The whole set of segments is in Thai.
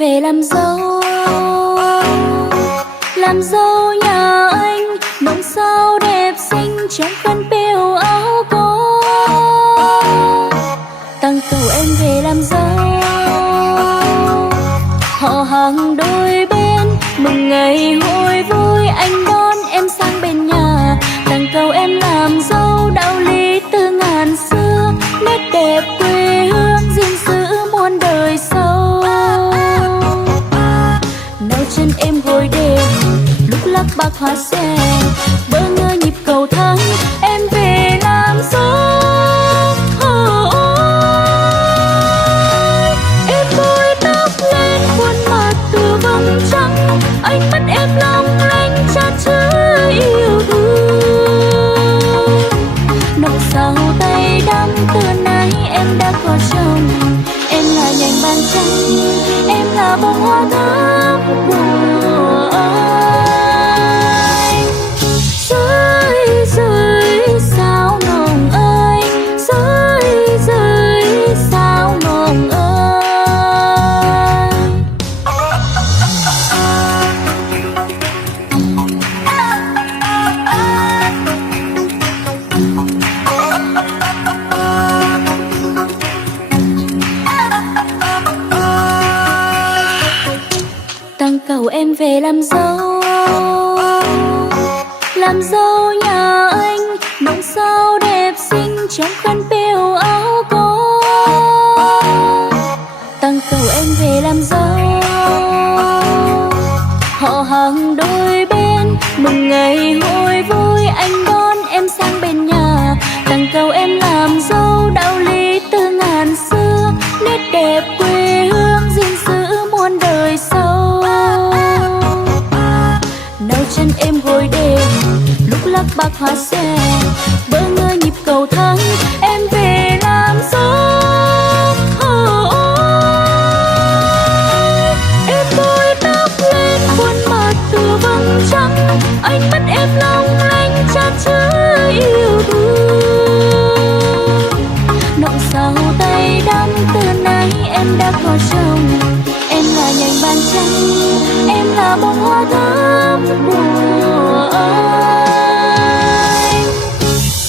về làm dâu nhà anh, mộng sao đẹp xinh trong khăn piêu áo có. Tăng cầu em về làm dâu, họ hàng đôi bên mừng ngày hội vui, anh đón em sang bên nhà. Tăng cầu em làm dâu đạo lý từ ngàn xưa, nét đẹp quê hương gìn giữ muôn đời sau. Nào chân em gối đêm lúc lắc bạc hoa sen, bỡ ngỡ nhịp cầu thắng em về làm dâu. Em bôi tóc lên khuôn mặt từ vầng trăng, ánh mắt em long lanh chan chứa yêu thương. Nồng sao tay đắm từ nay em đã có chồng, em là nhành bàn trắng, em là bông hoa thắm của anh. Rơi rơi sao nồng ơi, rơi rơi sao nồng ơi. Tăng cầu em về làm dâu nhà anh, mộng sao đẹp xinh trong khăn piêu áo có. Tăng cầu em về làm dâu, họ hàng đôi bên mừng ngày hội vui, anh đón em sang bên nhà. Tăng cầu em làm dâu đạo lý từ ngàn xưa, nét đẹp quê hương gìn giữ muôn đời sau. Nào chân em gối đêm lúc lắc bạc hoa sen, bỡ ngỡ nhịp cầu thắng em về làm dâu. Em bôi tóc lên khuôn mặt từ vầng trăng, ánh mắt em long lanh chan chứa yêu thương. Nồng sao tay đắm từ nay em đã có chồng, em là nhành bàn trắng, em là bông hoa thắm của anh.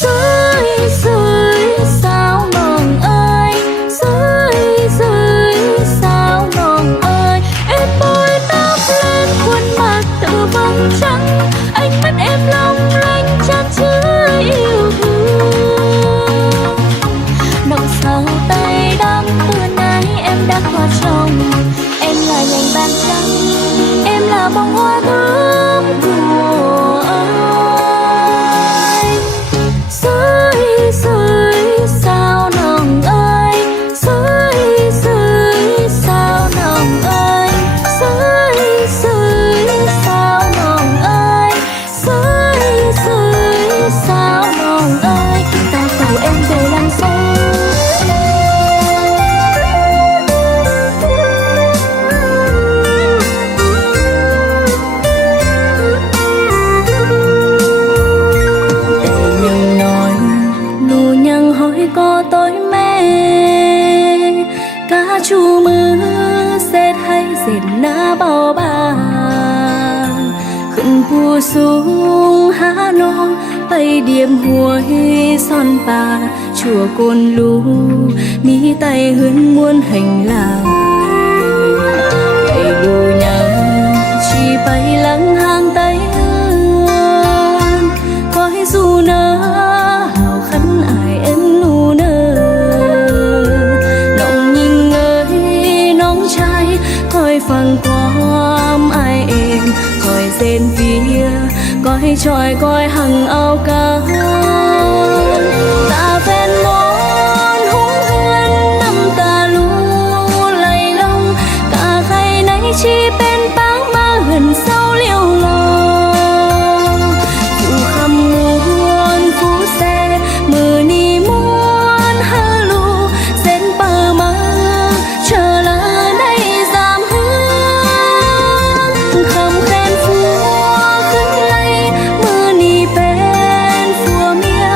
Rơi rơi sao nồng ơi, rơi rơi sao nồng ơi. Em bôi tóc lên khuôn mặt từ vầng trăng, ánh mắt em long lanh chan chứa yêu thương. Nồng sao tay đắm từ nay em đã có chồng, em là nhành bàn trắng, em là bông hoa thắm của anh. Rơi rơi sao nồng ơi, rơi rơi sao nồng ơi, rơi rơi sao nồng ơi, rơi rơi sao nồng ơi. Tăng cầu em về làm dâu. Có tối mê cá chu mưa xét hay dệt na bao ba khẩn pua xuống Hà Nội bay điểm huôi son pa chùa Côn Lú mi tay hướng muôn hành lang bay đu nhau chỉ bay lắng hang tay ơn coi dù nỡ hào khăn ai em nụ nơ nọng nhìn ơi nóng trai coi phăng quam ai em coi rên vía coi tròi coi hằng ao cá ta ven món húng hương năm ta lu lầy lông cả khay nấy chi bên báng ma gần sau liêu lòng phụ khăm muôn phú xe mưa ni muôn hơ lu sen bờ mơ chờ là đây giảm hương khăm khen phúa khấn lây mưa ni bên phúa mía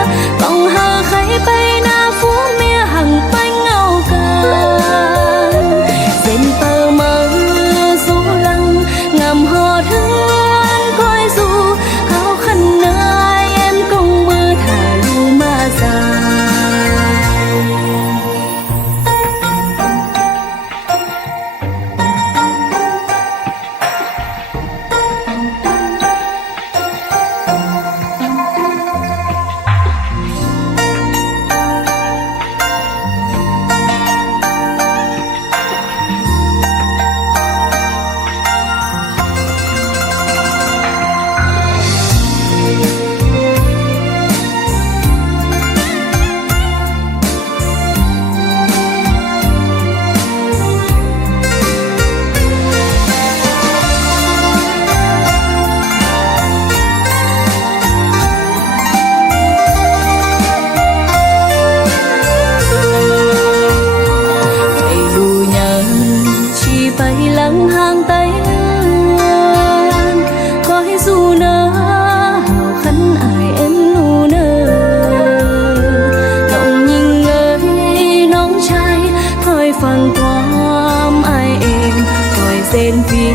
bên phía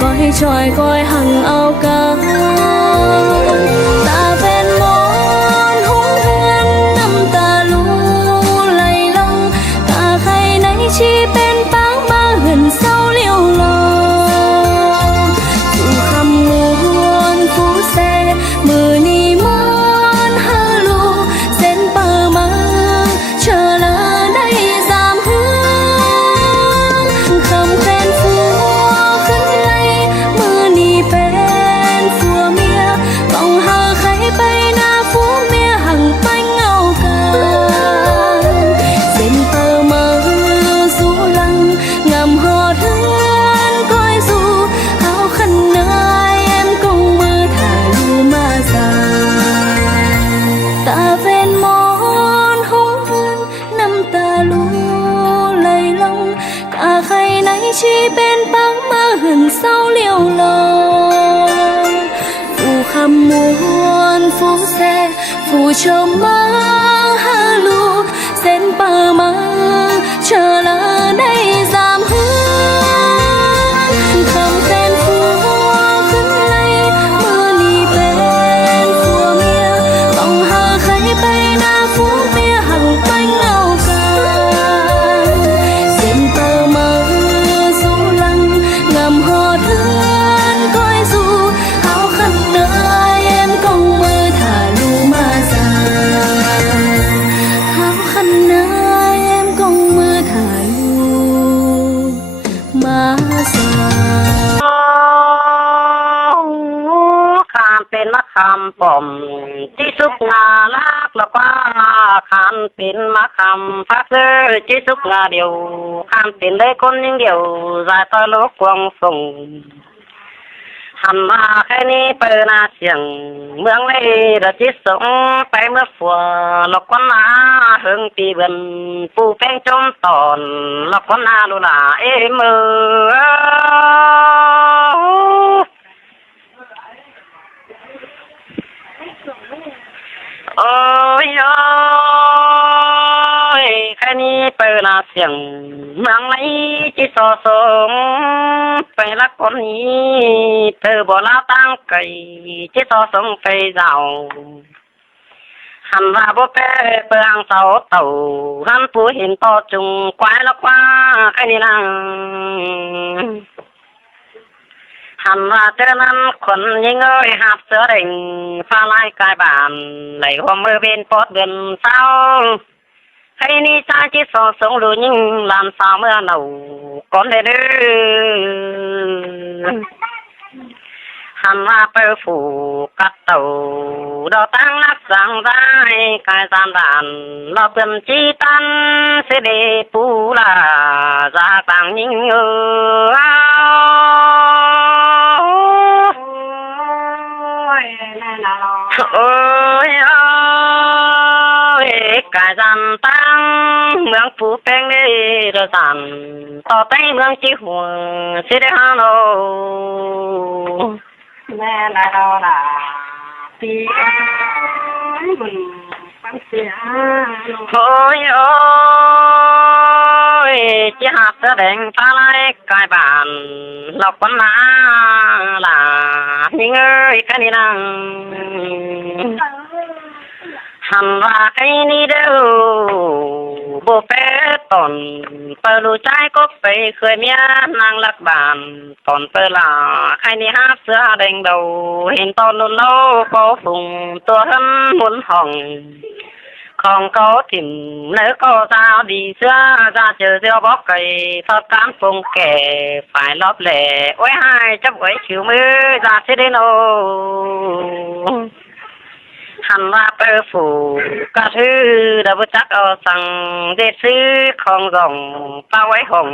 coi tròi coi hằng ao cá ta bên món hung hăng năm ta lú lầy lông ta khay nấy chi bên báng ba gần sau liêu lo dù khăm muôn phú xe mưa ni món hơ lu sen bờ mơ chờ lỡ đây giảm hương không khen phúa khấn lây mưa ni bên phúa mía vòng hơ khay bay na phú mía hằng bánh ngâu ca sen bờ mơ du lăng ngầm hò thương coi du áo khăn nơi em cùng mưa thả lu ma dài ta ven món hung hăng năm ta lu lầy lông cả khay nấy chi bên băng mơ hừng sau liêu lo phù khăm muôn phú xe phù chôm mơ hơ lu sen bờ mơ chờ lỡ đây giảm hương không khen phúa khấn lây mưa ni bên phúa mía vòng hơ khay bay na phú mía hằng bánh ngâu ca sen bờ mơ du lăng ngầm hò thương coi du áo khăn nơi em cùng mơ thả lu ma dài áo khăn nơi em cùng mơ thả lu ma dài คานเป็นมะขามป้อมที่สุกงาลักแล้วก็คานเป็นมะขามพักเด้อที่สุกงาเดียวคานเป็นได้คนยิ่งเดียวสายตาโลกกวางส่งหันมาแค่นี้เปิดนาเสียงเมืองเลยเดจิตสงไปเมื่อฝัวหลอกคนนาเฮิงปีเบินปูแป้งจมตอนหลอกคนนาลูลามือโอ้ยโอ้ยแค่นี้เปิดนาเสียงเมืองไหนจิตสงไปรักคนนี้เธอบ่ลาตั้งไก่จิตสงไปเจ้าหันว่าบ่แพ้เปลืองเสาเต่าหันผู้เห็นต่อจุงควายละกว่าแค่นี้นะหันว่าเจอนั้นคนยิงเอ้ยหับเสือเด่งฟ้าลายกายบานไหลหัวมือเป็นปอดเดือนเศร้าให้นี่ชาจิตสงดูยิ่งลานสาวเมื่อหนูก่อนเด้อหันว่าไปฝูกัดเต่าดอกตั้งนักสังใจกายสานดานเราเป็นจีตันเสด็จปูลาจากต่างยิ่งโอ้ยโอ้ยกายสันตั้งเมืองผู้แป้งได้ระสันต่อไปเมืองจีหัวสิได้ฮาโนแม่ละดอล่ะปีบุญฟังเสียโอ้ยโอ้ยจีหับแสดงตาลายกายบานหลอกคนนาล่ะยิ่งเอ้ยแค่นี้นะหันว่าไอ้นี่เด้อบ่เป๊ะตอนเปิดรู้ใจก็ไปเคยเมียนางลักบานตอนเปิดลาใครนี่หาเสื้อแดงดาวเห็นตอนลุ่นโลก็ฝุ่งตัวหันหมุนห้องของเขาถิ่มเนื้อก็สาวดีเสื้อจะเจอเสื้อบอกไก่ทอดการฟงแก่ฝ่ายรอบแหล่ไว้ให้จับไว้ชิวมือจะเสด็จโนหันว่าเปิดฝูกระทือดับจักเอาสั่งเด็ดซื้อของส่งปาไว้ห้อง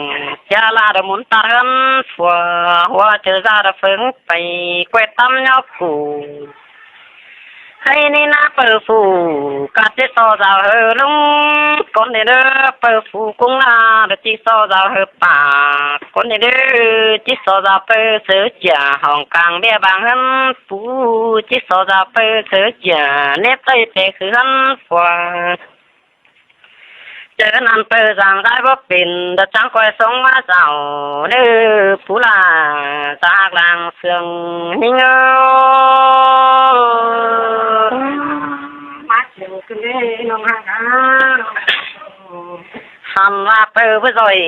ยาลาดมุนตาหันฝัวหัวเจอซาดเฟิงไปแกวดตำยอกกูให้นี่นะเปิดฝูกัดจิตโซจาวเฮลุงคนเด้อเปิดฝูกุ้งลาเดจิตโซจาวเฮป่าคนเด้อจิตโซจาวเปิดเสือจ่าห้องกลางเบี้ยบางหันฟูจิตโซจาวเปิดเสือจ่าเน็บใต้เปคือหันฝัว เจอนันเปิดสั่งได้บ่เป็นเดจังคอยส่งมาเจ้าเด้อผู้ลาจากหลังเสียงหิงมาเจอกันเด้น้องหาหันว่าเปิดบ่ซอย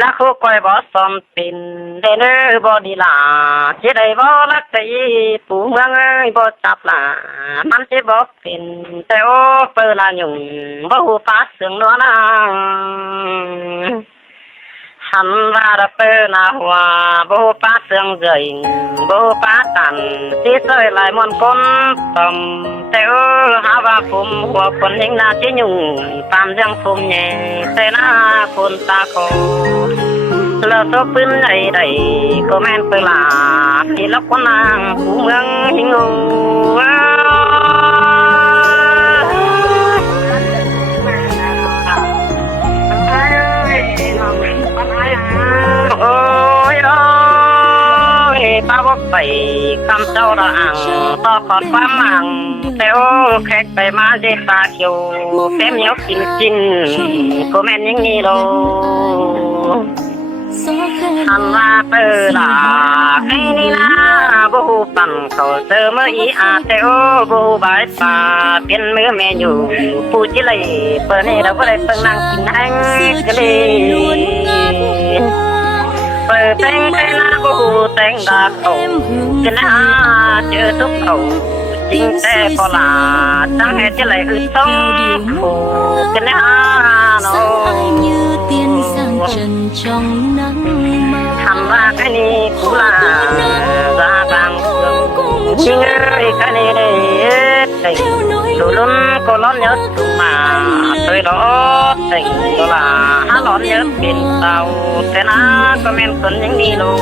ละโคคอยบ่ซ้อมเป็นเด้อบ่ดีล่ะสิได้บ่รักใจผู้เมืองเอ้ยบ่จับล่ะมันสิบ่เป็นแต่โอ้เปิดละยุ่งบ่ฮู้ฟ้าเสียงนัวนะหันว่าระเปิดนาหัวบ่ฮู้ฟ้าเสียงเจยบ่ฮู้ฟ้าตันสิซอยหลายมวนคนต่อมแต่โอ้หาว่าผมหัวคนยังน่าสิยุ่งตามยังผมแย่แต่หน้าคนตาโคแล้วตกปืนใดๆก็แม่นเปิดลาที่ลักคนนางผู้เมืองหิงโอ้ยโอ้ยป้าบอกไปคำเจ้าระอังต่อขอดความมั่งแต่โอ้แขกไปมาเจตาเขียวเต็มเหนียวกินก็แม่นยังนี่โลหันว่าเปิดลาให้นี่นะบูฮูปั่นเขาเจอเมื่ออีอาแต่โอ้บูฮูบายป่าเป็นมือแม่อยู่ผู้จิเลยเปิดนี่เราก็ได้เปิดนั่งกินแห้งกันเลยเปิดแต่งแต่หน้าบูฮูแต่งดาเขากันนะเจอทุกเขาจริงแต่พอลาจังเหตุจิเลยอึดต้องผูกกันนะโน้หันว่าแค่นี้กูลาราบางเมืองจริงเอ้ยแค่นี้ได้แต่ดูลุ้นก็ร้อนเยอะถูกมาเคยร้อนแต่ก็ลาหาร้อนเยอะเป็นเตาแต่น้าก็แม่นคนยังมีลู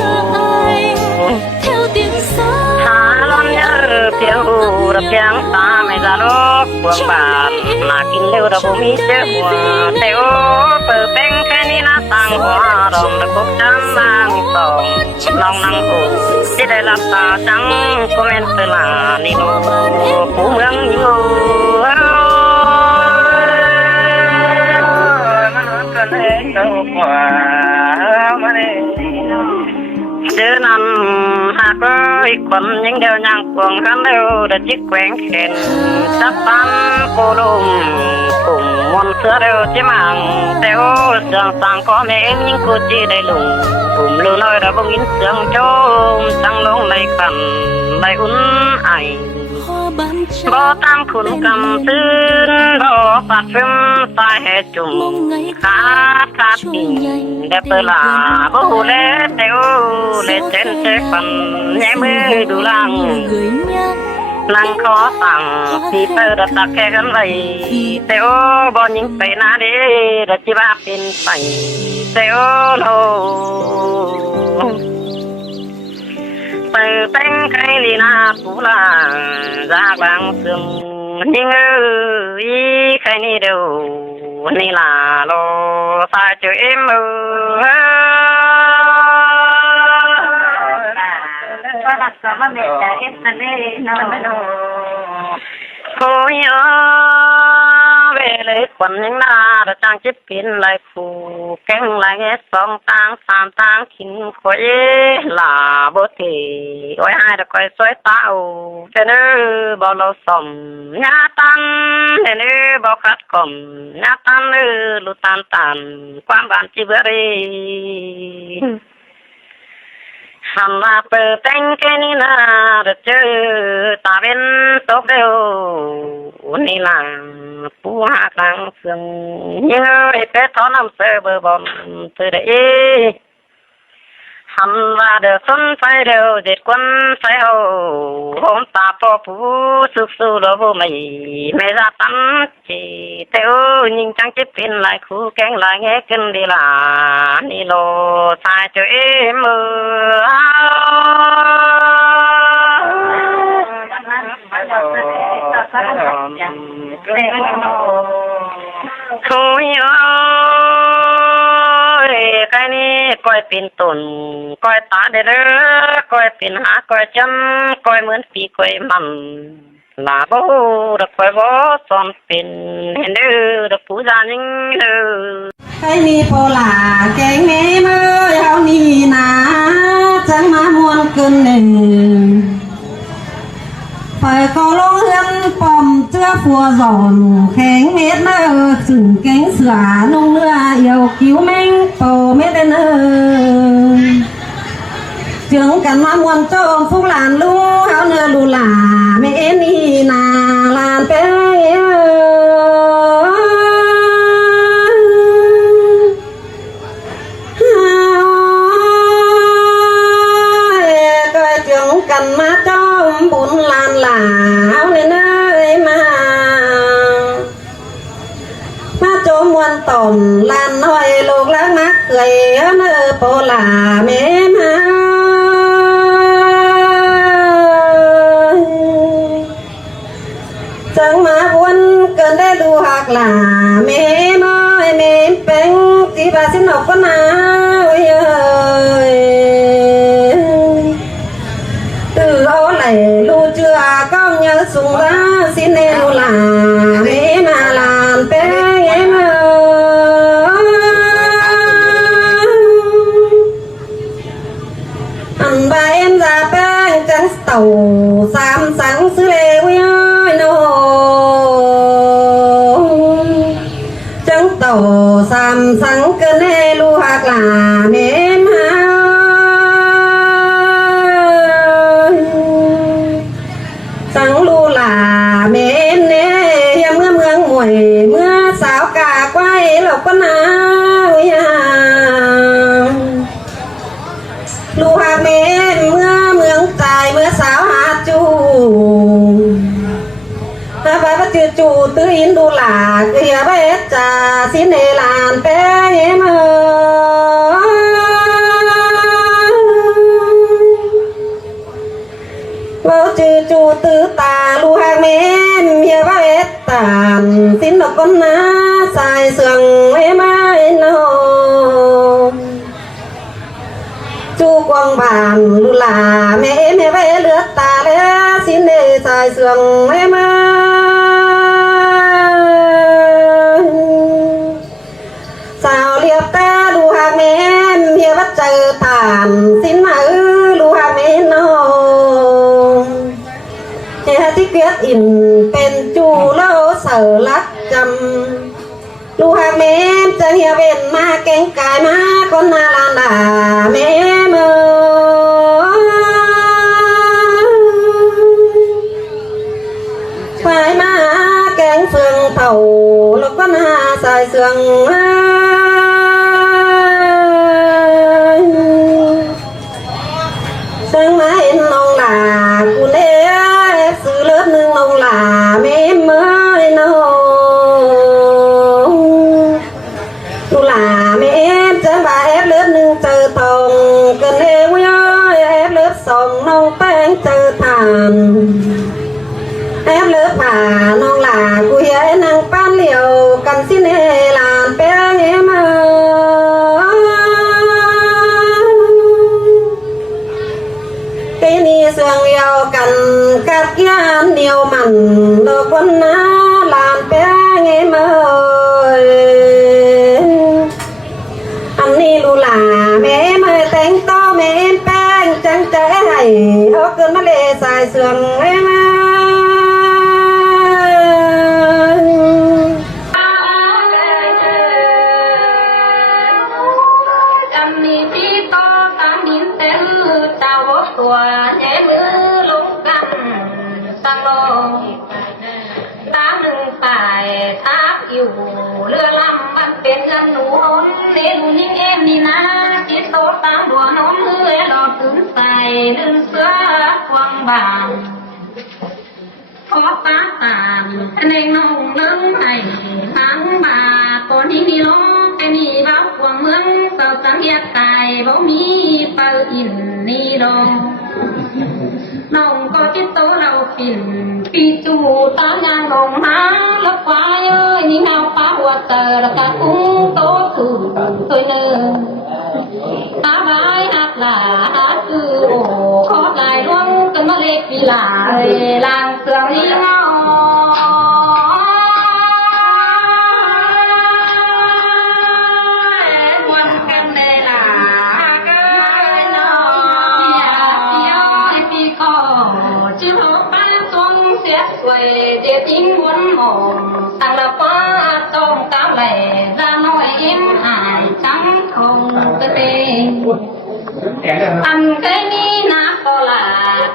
หาร้อนเยอะเพียวระเพียงตาไม่จะลกบวงบาทมากินเร็วเราบ่มีเจ้าหัวแต่โอ้เปิดแป้งแค่นี้นะต่างหัวรองตะกุกจังนางสองลองนั่งโอ้ที่ได้รับตาจังก็แม่นเวลานี่โนผู้เมืองยิงโอ้มันก็เลยเจ้ากว่ามาเลยเจอนั้นหากอีกคนยังเดียวยังควงกันเร็วเด็ดจิกแขวงเข็นจับปันโคลุมกลุ่มมนเสือเร็วจิมังแต่โอ้เสียงสั่งก็แม่เอ็งยิ่งกูจีได้ลุงกลุ่มลูน้อยระบงยินเสียงโจมจังลงในคันในอุ่นไอบ่ตามคุณกำตื้นบ่ปัดซึมสายเหตุจุ่มขาดอิงเดเปลาบ่ฮู้เลแต่โอ้เลเจนเจปันแย่มือดูลังนั่งขอสั่งที่เปิดตะแคงไว้แต่โอ้บ่ยิงไปนาเด้ระจิว่าเป็นไปแต่โอ้โลเปิดแต่งใครลีนาปูลาจากบางซึมยิงเอ้ยใครนี่เดียวนี่ลาโลสายเจอเอ็มรักษาเมตตาเอสเนนอนโอ้ยเวเลยคนยังนาระจังจิบกินไหลคู่แกงไหลสองทางสามทางขินคอยลาบทีโอ้ยให้ตะคอยสวยตาเจเนอบ่เราสมญาตันเจเนอบ่ขัดข่มญาตันลุตันความบานจิบรีหันมาเปิดแต่งแค่นี้นะเจอตาเป็นตกเดียวนี่ล่ะผู้หาทางเสื่อมยังไอ้เป็ดทอน้ำเสือเบอร์บอมเธอได้หันว่าเดือดสนไฟเดียวเด็ดควันไฟเอาหอมตาพอผู้สุกสู้เราบ่ไม่จะตั้งจีเต้ายิงจังจะเป็นลายคู่แกงลายแงกันดีล่ะนี่โลสายเจอมือคุยใครนี่ก้อยเป็นตุนก้อยตาเด้อก้อยเป็นหาก้อยจำก้อยเหมือนปีก้อยมัน ลาโบดักไปบ่ซอนเป็นเห็นเด้อดักผู้จายิงเด้อให้มีโปลาแกงเมเมื่อเฮานี่นะจังมามวนเกินหนึ่งไปก็ลงเฮือนปอมเจื้อฟัวหล่อนแข็งเม็ดเนอถึงแกงเสือนุ่งเนื้อเอี่ยวกิ้วแมงโตเม็ดเนอจึงกันมามวนโจมฟุกหลานลูเฮาเนื้อลูหลาเมนี่นาลานเป้กันมาจอมบุญลานหลาวในเนยมาโจมวันต่อมลานน้อยโลกลักมักเคยเนอโปลาเมมาจังมาวนเกินได้ดูหักหลาเมม้อยเมเป็งจีบาสินนกก็นาลูเจือก้องยังสูงละสิเนลูลาเมมาลานเป้เมอันใบเอ็มจะแป้งจังเต่าสามสังซื้อเลวย้อยโนจังเต่าสามสังเกินเนลูหักลาเมมาสังลูลาเมนเนยเมื่อเมืองมวยเมื่อสาวกาไว้เราก็นาวยาลูหาเมนเมื่อเมืองใจเมื่อสาวหาจูถ้าไปประจืจูตื้ออินดูหลาเกียเบจ่าสิเนลานเป้เมเราจืจูตื้อตาลูหาเมนเมียว่าเอตตานสินดอกก้นนาสายเสืองเอมาเอนโนจูกวางบานลูลาเมเมว่าเลือดตาเลสินเนสายเสืองเอมาสาวเรียบแต่ลูหาเมนเมียว่าเจอตานสินมาลูหาเมนโนที่เกียรอินเป็นจูโลเสือลักจำลูกเมมจะเฮียเวนมาแกงกายมาคนนาลานดาเมมไปมาแกงเฟืองเผาแล้วก็นาใส่เสืองเสืองมาเห็นน้องหลากูเล่ซื้อเลือดหนึ่งน้องหลาเมมเมื่อยน้องลูหลาเมมจะบ่าเอฟเลือดหนึ่งเจอทองเกินเอวย่อยเอฟเลือดสองน้องแป้งเจอทานเอฟเลือดผ่าน้องหลากูเฮียนางป้านเหลียวกันสิเนลานแป้งเอมาปีนี้เสืองเดียวกันกับยานเดียวมันโลคนนาลานแป้งเอมาอันนี้ลูหลาแม่เมื่อแต่งต่อแม่แป้งจังใจให้เขาเกินมาเลสายเสืองเอมาตัวแย่มือลงกันตั้งลงตามหนึ่งตายทับอยู่เรือลำมันเป็นเงินหนุนเลี้ยงนิ่งเอ็มนี่นะจิตโตตามดัวน้องเมื่อหลอดถึงใส่ลืมเสื้อควงบางขอป้าตามในน้องนึ่งให้ทั้งบาตัวนี้มีล้อแค่นี้บ้าควงเมืองเต่าสังเกตไก่บ่มีเปิดอินนี่ดองน้องก็จิตโตเราปิ่นปีจูตายางลงหาแล้วควายเอ้ยนี่นาป้าหัวเตอแล้วก็กุ้งโตคือตัวเนินตาบายหักหลาคือโอ้ขอลายร่วงกันมาเล็กปีหลาลางเสืองนี่งอ เสียสวยเดียทิ้งวนหอมตั้งละฟ้าต้มกาแหล่ละน้อยยิ้มหายจังคงกระเตงอันเคยมีนักก็ลา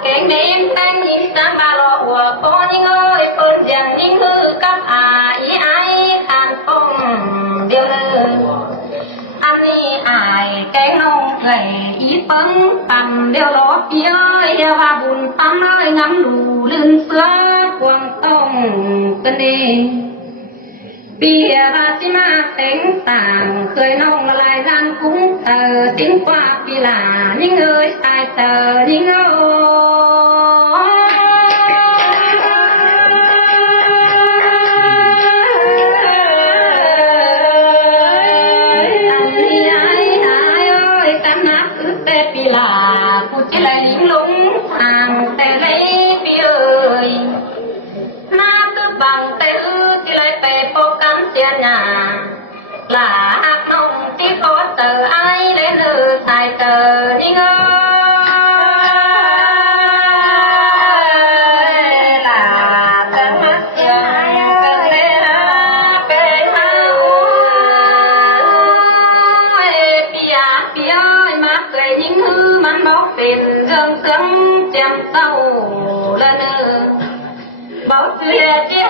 เก่งเด่นแต่งยิ่งจังบาลหัวปอยิ่งเอ้ยเปิ้นยังยิ่งคือกับอาอีไอขานปงเดียวเลยอันนี้อายแกงน้องไหลอีเปิ้งปั่นเดียวรอเปียเดียวว่าบุญปั้มเลยงำดูลื่นเสือกวางต้องกันเองเปียราชิมาเต็งต่างเคยน้องละลายร้านคุ้งติ้งกว่าปีหลายิ่งเอ้ยตายยิ่งเอ้ปีลาผู้จะไหลลิงลงทางแต่ไหลปีเอ้ยหน้าก็บังแต่ที่ไหลไปโปกันเสียหน้าลาหักน้องที่ขอไอ้เล่นตายนี่เงาลาหักเสียเลยเป็นมาปีมาเคยยิ่งมันบอกเป็นเรื่องเสื่อมแจ่มเศร้าละเนอบอกเสียเจ้า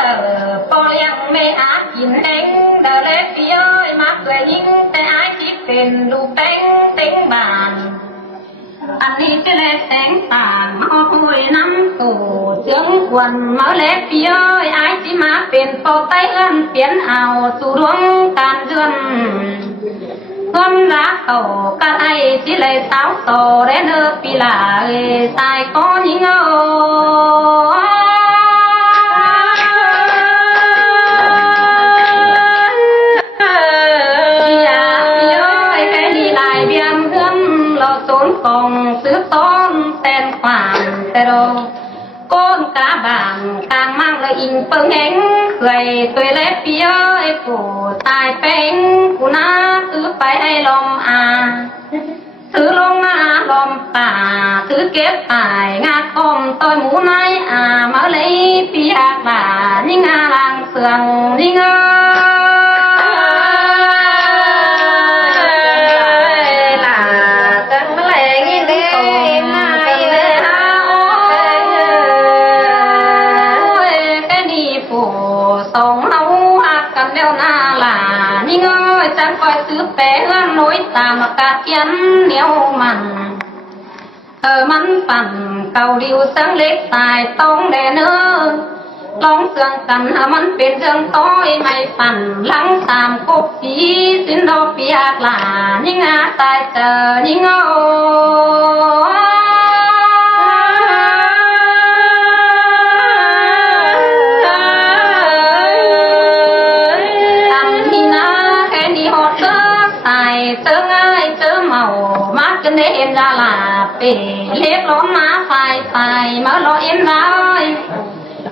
พอเลี้ยงไม่อาจกินเองเดาเล็กเยอะมาเคยยิ่งแต่อายที่เป็นลูกเต็งบานอันนี้จะเล็กแสงต่างมาคุยน้ำกูเจืองควันมาเล็กเยอะอายที่มาเป็นโปไตเลื่อนเปลี่ยนเอาสู่ดวงการเดือนความรักโตกันไอ้ที่เลยสาวโตเรนปีลาตายก็ยิ่งเอ้อยากเยอะแค่นี้ลายเบี้ยมเพื่อนเราต้นกองซื้อต้นแตนขวานแต่โรก้นกระบางกลางมั่งเลยอิงเปิงแหงเคยตัวเล็บเยอะกูตายเป็นกูน่าซื้อไปให้ลมซื้อลงมาลมป่าซื้อเก็บตายงาคมต้อยหมูในมาเลยปียากบ่านี่งาลางเสืองนี่เงาฉันคอยซื้อแป้งน้อยตามกาเทียนเหนียวมันมันปั่นเกาดิวสังเล็กตายต้องแดนลองเสื่องกันมันเป็นเรื่องต้อยไม่ปั่นหลังตามกบสีสินดอกเปียกหลายิ่งอาตายยิ่งโอเจอง่ายเจอเมามักกันได้เอ็มดาลาเปเล็บล้อมมาไฟมาล้อเอ็มได้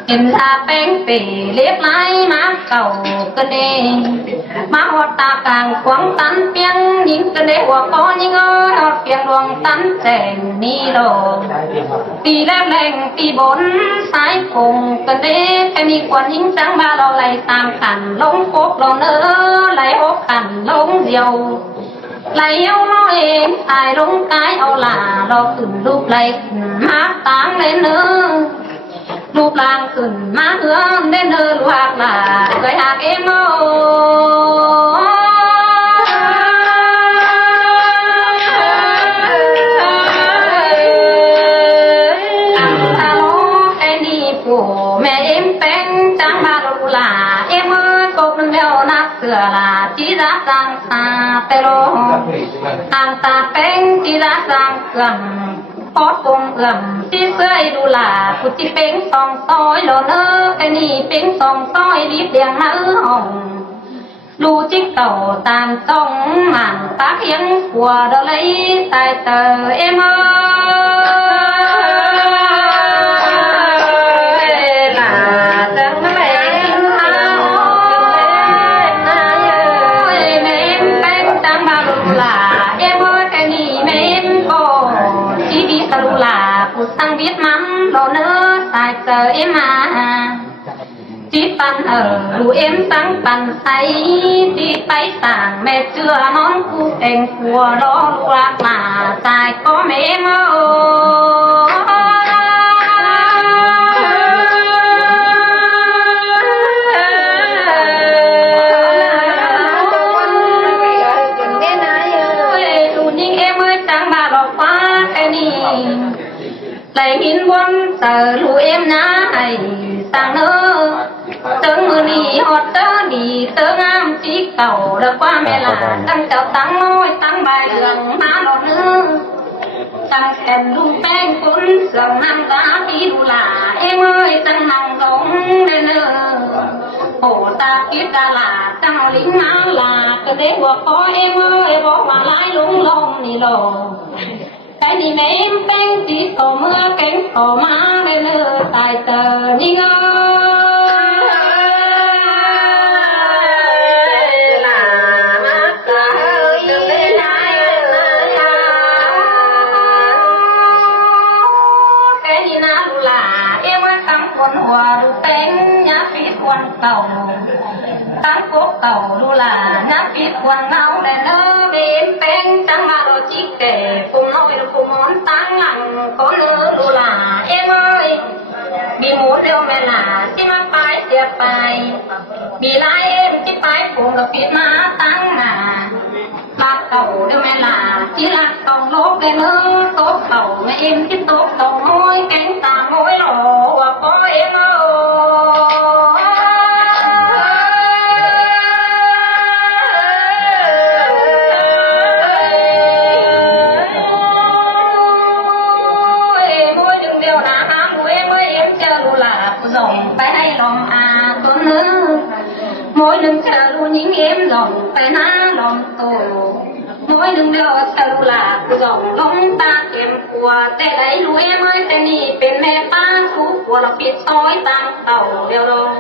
เอ็มดาแป้งเปเล็บไล่มาเก่ากันเองมาหอดตากลางขวางตันเปียงยิงกันได้หัวคอยิงหอดเปียงดวงตันแจงนี่โลตีแรกแรงตีบนสายคงกันได้แค่มีควันยิงจังบาเราไหลตามขันลงโคกลงเนื้อไหลหกขันลงเดียวไหลเอาน้อยเองตายลงกายเอาหล่าเราขึ้นรูปไหลมาตางเล่นเนื้อรูปร่างขึ้นมาเอื้อมเล่นเนื้อลูกหล่าเคยหักเอ็มโอแม่เอ็มเป็นจังบาลูลาเอ็มกบเดียวนักเสือลาจีรักจังตาเตโรทางตาเป็นจีรักจังเกื่อมพอดกงเกื่อมที่เสื้อดูลาผู้ที่เป็นสองต้อยโลเนอแค่นี้เป็นสองต้อยรีบเดียงนื้อห้องดูจิ๊กเก่าตามต้องหมั่นตาเพียงหัวเราเลยตายเตอเอ็มตั้งวิทย์มันโลเนื้อตายเจอ เอ็มมาจีปันลูเอ็มตั้งปันใสจีไปสั่งแม่เชื่อน้องกูเองกลัวรอลูกรักมาตายก็ไม่เมาlại nhìn quân sợ lũ em ná hay sang nữa tớ mưa đi hót tớ đi tớ ngam chỉ cầu được qua mẹ là tăng chào tăng ngôi tăng bài đường má lọt nữa tăng kèm lũ bèn cuốn dòng nam giá tí đủ là em ơi tăng lòng giống lên nữa khổ ta kiếp ra là tăng lính má là cơ đế của có em ơi bỏ mà lái lúng lông đi lồ cái gì mấy em bánh chỉ có mưa cánh có má lên nữa tại tờ đi ngơ cái gì nào là em ơi thắng con hòa đủ bánh nhá phí quan cầu thắng cố cầu đủ là nhá phí quan ngao lên nữa bên bánh chẳng mà đồ chỉ kể cùng nói được cùng món tăng lặng có nữa đủ là em ơi bị muốn đeo mẹ là chỉ mà phải tiệt phải bị lại em chỉ phải cùng được phía má tăng ba cầu đeo mẹ là chỉ là cầu lốp lên nữa tốt cầu mẹ em chỉ tốt cầu môi cánh tà môi lỗ và có em ơi dòng phải hay lòng à con nữa mỗi lần chờ luôn những em dòng phải ná lòng tổ mỗi lần đều chờ luôn là dòng lông ta kèm của để lấy lu em ơi tên đi bên mẹ ba phú của nó biết soi tăng tàu đều đâu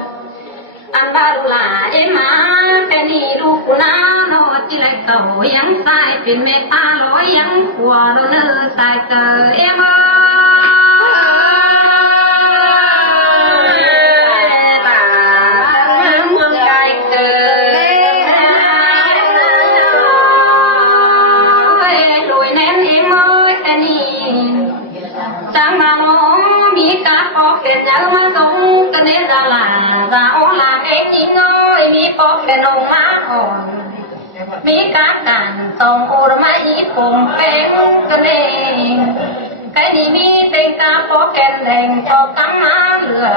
anh ba lu là em má tên đi lu của nó chỉ lại tàu yang sai bên mẹ ba lối yang của nó nữa sai chờ em ơiมีการด่านตรงโอรมาอีคงเป็นกันเองใครนี่มีเป็นกาพอแกนแดงจอกตั้งมาเหลือ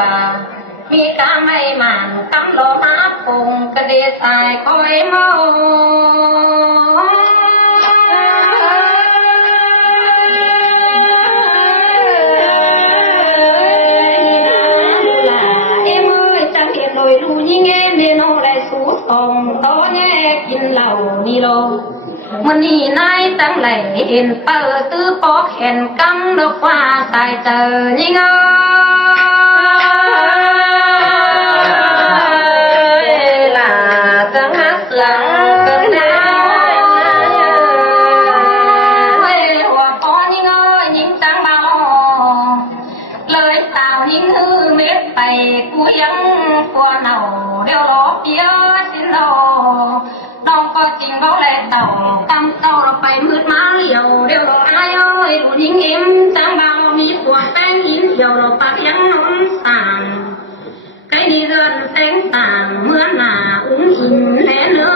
มีกาไม่หมันคำโลมาคงกระเดสายคอยมองเอ็มเอ้ยจังเห็นโดยดูยิ่งเอ็นเดโนได้สูดองโตแง่กินเหล้านี่โลมันนี่นายตั้งไหลเห็นเปิดตื้อปอกเห็นกังดอกว่าตายเจอยิ่งเอ้ยล่ะจังฮักหลังกันนะเฮ้ยหัวปอยิ่งเอ้ยยิ่งจังเบาเลยสาวยิ่งฮือเม็ดไปกูยังกลัวเหนาเดี๋ยวรอเพี้ยสินโลน้องก็จริงเขาแลเต่าตั้งเต่าเราไปมืดมาเหลียวเดี๋ยวเราอายเอ้ยดูยิ่งเอ็มจังเบามีพวกแป้งหินเดี๋ยวเราปากยังน้องสั่งใครดีเดินแสงต่างเมื่อหน้าอุ้งหินแลเนื้อ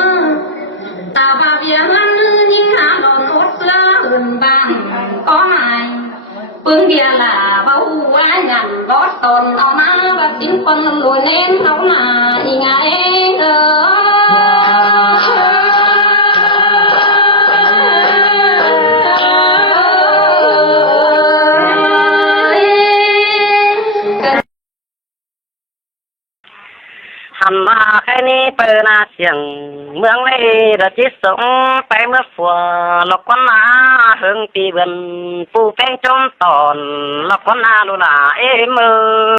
ตาบาเบียเมื่อนื้อยิ่งหาโดนอดเสื้ออื่นบางก็ไม่ปึ้งเบียร์ล่ะเบาว่าหยันรถตนเอามาแบบจิ้งคนลอยเน้นเอาหน้าอีไงหันมาแค่นี้เปิดนาเสียงเมืองเลยเดจิตสงไปเมื่อฝัวหลอกคนนาหึงปีเบินปูแป้งจมตอนหลอกคนนาลูลาเอมือ